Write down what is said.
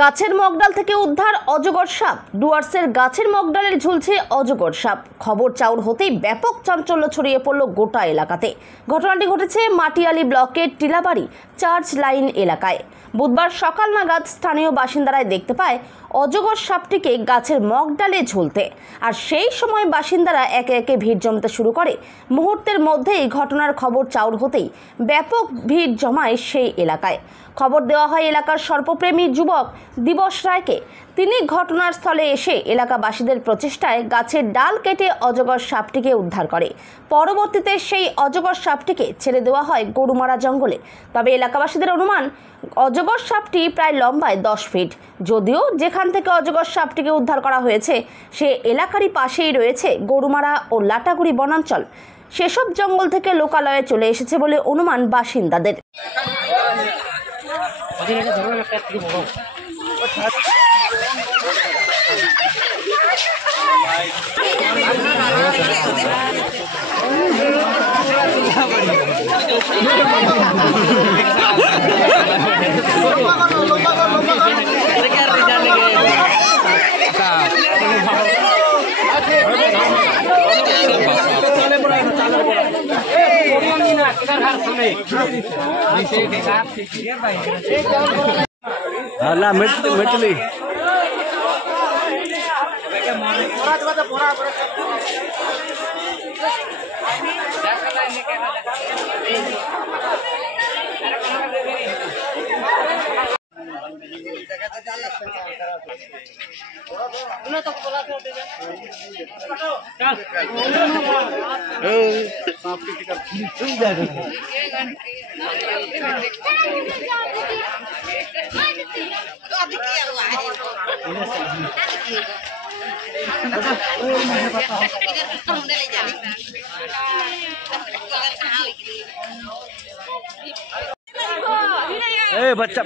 গাছের মগডাল থেকে উদ্ধার অজগর সাপ। ডুয়ার্সের গাছের মগডালের ঝুলছে অজগর সাপ। খবর চাউর হতেই ব্যাপক চাঞ্চল্য ছড়িয়ে পড়ল গোটা এলাকাতে। ঘটনাটি ঘটেছে মাটিয়ালি ব্লকের টিলাবাড়ি চার্চ লাইন এলাকায়। বুধবার সকাল নাগাদ স্থানীয় বাসিন্দারাই দেখতে পায় অজগর সাপটিকে গাছের মগডালে ঝুলতে। আর সেই সময় বাসিন্দারা একে একে ভিড় জমতে শুরু করে। মুহূর্তের মধ্যেই ঘটনার খবর চাউর হতেই ব্যাপক ভিড় জমায় সেই এলাকায়। খবর দেওয়া হয় এলাকার সর্পপ্রেমী যুবক দিবস রায়কে। তিনি ঘটনার স্থলে এসে এলাকাবাসীদের প্রচেষ্টায় গাছের ডাল কেটে অজগর সাপটিকে উদ্ধার করে। পরবর্তীতে সেই অজগর সাপটিকে ছেড়ে দেওয়া হয় গরুমারা জঙ্গলে। তবে এলাকাবাসীদের অনুমান অজগর সাপটি প্রায় লম্বায় 10 ফিট। যদিও যেখান থেকে অজগর সাপটিকে উদ্ধার করা হয়েছে সে এলাকারই পাশেই রয়েছে গরুমারা ও লাটাগুড়ি বনাঞ্চল। সেসব জঙ্গল থেকে লোকালয়ে চলে এসেছে বলে অনুমান বাসিন্দাদের। ना मिटली बच्चा